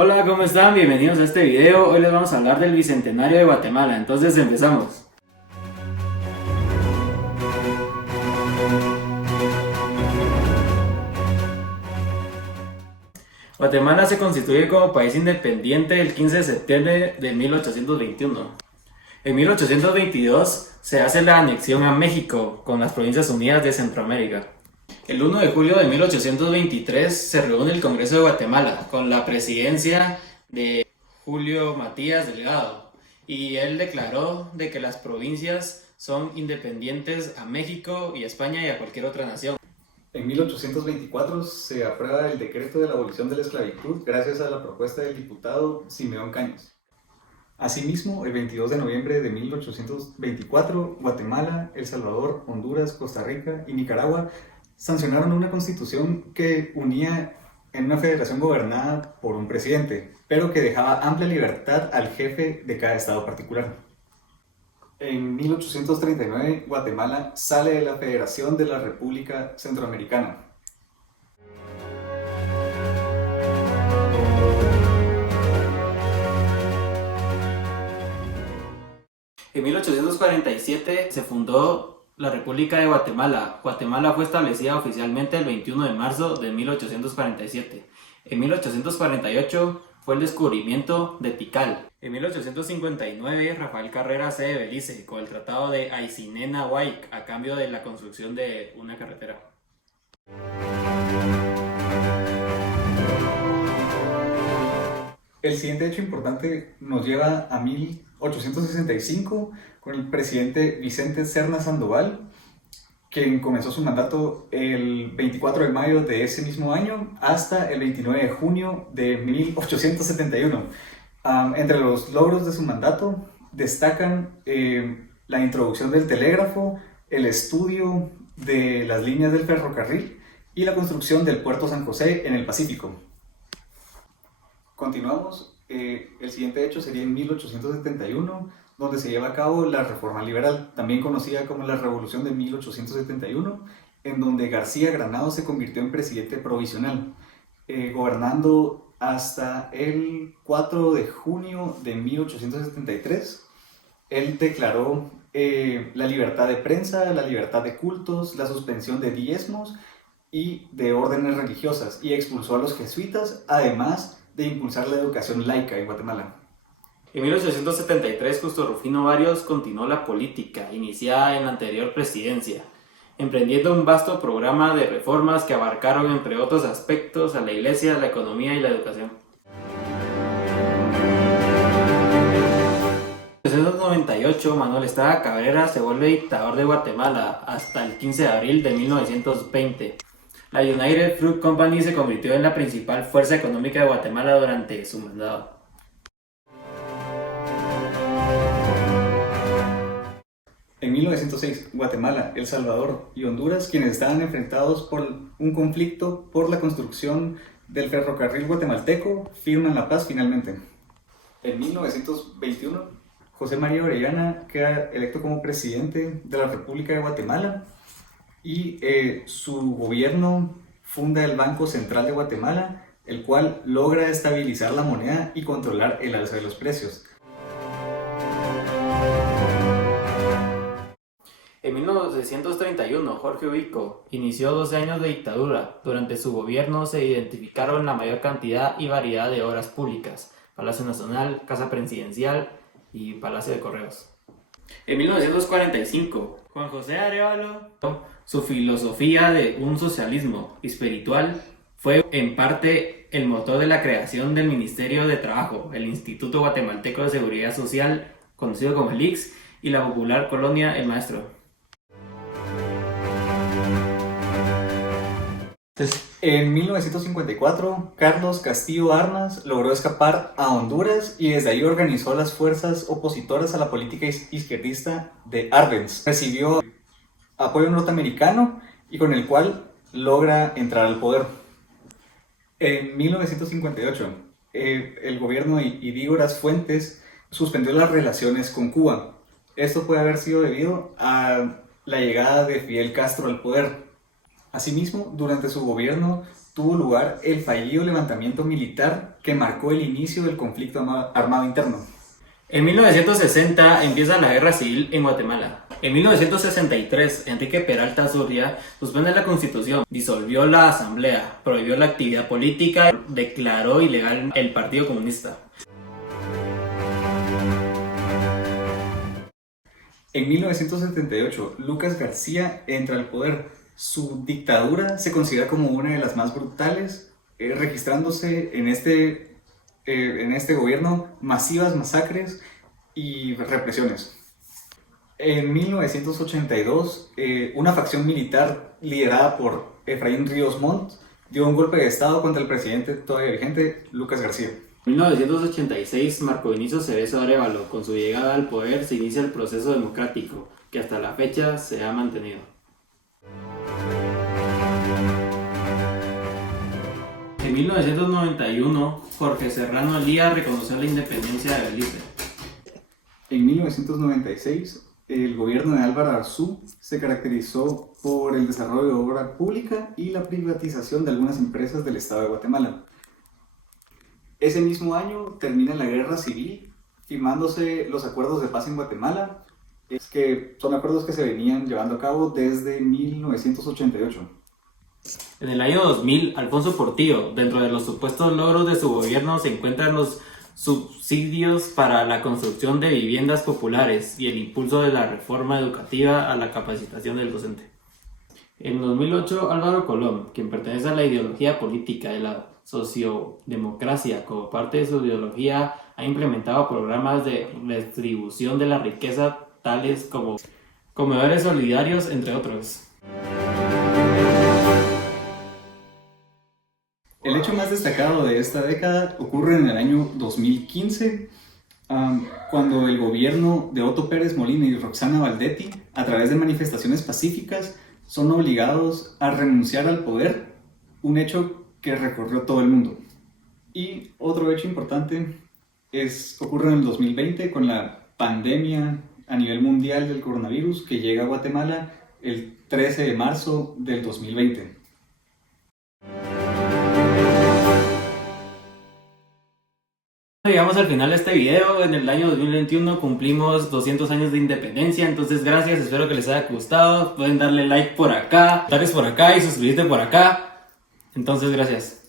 Hola, ¿cómo están? Bienvenidos a este video. Hoy les vamos a hablar del Bicentenario de Guatemala. Entonces empezamos. Guatemala se constituye como país independiente el 15 de septiembre de 1821. En 1822 se hace la anexión a México con las Provincias Unidas de Centroamérica. El 1 de julio de 1823 se reúne el Congreso de Guatemala con la presidencia de Julio Matías Delgado y él declaró de que las provincias son independientes a México y a España y a cualquier otra nación. En 1824 se aprueba el decreto de la abolición de la esclavitud gracias a la propuesta del diputado Simeón Cañas. Asimismo, el 22 de noviembre de 1824, Guatemala, El Salvador, Honduras, Costa Rica y Nicaragua sancionaron una constitución que unía en una federación gobernada por un presidente, pero que dejaba amplia libertad al jefe de cada estado particular. En 1839, Guatemala sale de la Federación de la República Centroamericana. En 1847 se fundó la República de Guatemala. Guatemala fue establecida oficialmente el 21 de marzo de 1847. En 1848 fue el descubrimiento de Tikal. En 1859 Rafael Carrera cede Belice con el Tratado de Aycinena-Huayc a cambio de la construcción de una carretera. El siguiente hecho importante nos lleva a 1865 con el presidente Vicente Serna Sandoval, quien comenzó su mandato el 24 de mayo de ese mismo año hasta el 29 de junio de 1871. Entre los logros de su mandato destacan la introducción del telégrafo, el estudio de las líneas del ferrocarril y la construcción del puerto San José en el Pacífico. Continuamos, el siguiente hecho sería en 1871, donde se lleva a cabo la Reforma Liberal, también conocida como la Revolución de 1871, en donde García Granados se convirtió en presidente provisional, gobernando hasta el 4 de junio de 1873. Él declaró la libertad de prensa, la libertad de cultos, la suspensión de diezmos y de órdenes religiosas, y expulsó a los jesuitas, además de impulsar la educación laica en Guatemala. En 1873 Justo Rufino Barrios continuó la política iniciada en la anterior presidencia, emprendiendo un vasto programa de reformas que abarcaron entre otros aspectos a la iglesia, la economía y la educación. En 1998 Manuel Estrada Cabrera se vuelve dictador de Guatemala hasta el 15 de abril de 1920. La United Fruit Company se convirtió en la principal fuerza económica de Guatemala durante su mandato. En 1906, Guatemala, El Salvador y Honduras, quienes estaban enfrentados por un conflicto por la construcción del ferrocarril guatemalteco, firman la paz finalmente. En 1921, José María Orellana queda electo como presidente de la República de Guatemala y su gobierno funda el Banco Central de Guatemala, el cual logra estabilizar la moneda y controlar el alza de los precios. En 1931, Jorge Ubico inició 12 años de dictadura. Durante su gobierno se identificaron la mayor cantidad y variedad de obras públicas: Palacio Nacional, Casa Presidencial y Palacio de Correos. En 1945, Juan José Arevalo, su filosofía de un socialismo espiritual fue en parte el motor de la creación del Ministerio de Trabajo, el Instituto Guatemalteco de Seguridad Social, conocido como el IX, y la popular colonia El Maestro. En 1954, Carlos Castillo Armas logró escapar a Honduras y desde ahí organizó las fuerzas opositoras a la política izquierdista de Arbenz. Recibió apoyo norteamericano y con el cual logra entrar al poder. En 1958, el gobierno de Idígoras Fuentes suspendió las relaciones con Cuba. Esto puede haber sido debido a la llegada de Fidel Castro al poder. Asimismo, durante su gobierno tuvo lugar el fallido levantamiento militar que marcó el inicio del conflicto armado interno. En 1960 empieza la guerra civil en Guatemala. En 1963, Enrique Peralta Zurria suspende la Constitución, disolvió la Asamblea, prohibió la actividad política, declaró ilegal el Partido Comunista. En 1978, Lucas García entra al poder. Su dictadura se considera como una de las más brutales, registrándose en este gobierno masivas masacres y represiones. En 1982, una facción militar liderada por Efraín Ríos Montt dio un golpe de estado contra el presidente todavía vigente, Lucas García. En 1986, Marco Vinicio Cerezo Arévalo, con su llegada al poder, se inicia el proceso democrático, que hasta la fecha se ha mantenido. En 1991, Jorge Serrano Lía reconoció la independencia de Belice. En 1996, el gobierno de Álvaro Arzú se caracterizó por el desarrollo de obra pública y la privatización de algunas empresas del Estado de Guatemala. Ese mismo año termina la guerra civil, firmándose los acuerdos de paz en Guatemala, que son acuerdos que se venían llevando a cabo desde 1988. En el año 2000, Alfonso Portillo, dentro de los supuestos logros de su gobierno, se encuentran los subsidios para la construcción de viviendas populares y el impulso de la reforma educativa a la capacitación del docente. En 2008, Álvaro Colom, quien pertenece a la ideología política de la sociodemocracia como parte de su ideología, ha implementado programas de redistribución de la riqueza tales como comedores solidarios, entre otros. El hecho más destacado de esta década ocurre en el año 2015, cuando el gobierno de Otto Pérez Molina y Roxana Valdetti, a través de manifestaciones pacíficas, son obligados a renunciar al poder, un hecho que recorrió todo el mundo. Y otro hecho importante ocurre en el 2020 con la pandemia a nivel mundial del coronavirus que llega a Guatemala el 13 de marzo del 2020. Llegamos al final de este video. En el año 2021 cumplimos 200 años de independencia, entonces gracias, espero que les haya gustado. Pueden darle like por acá, comentarios por acá y suscribirte por acá. Entonces gracias.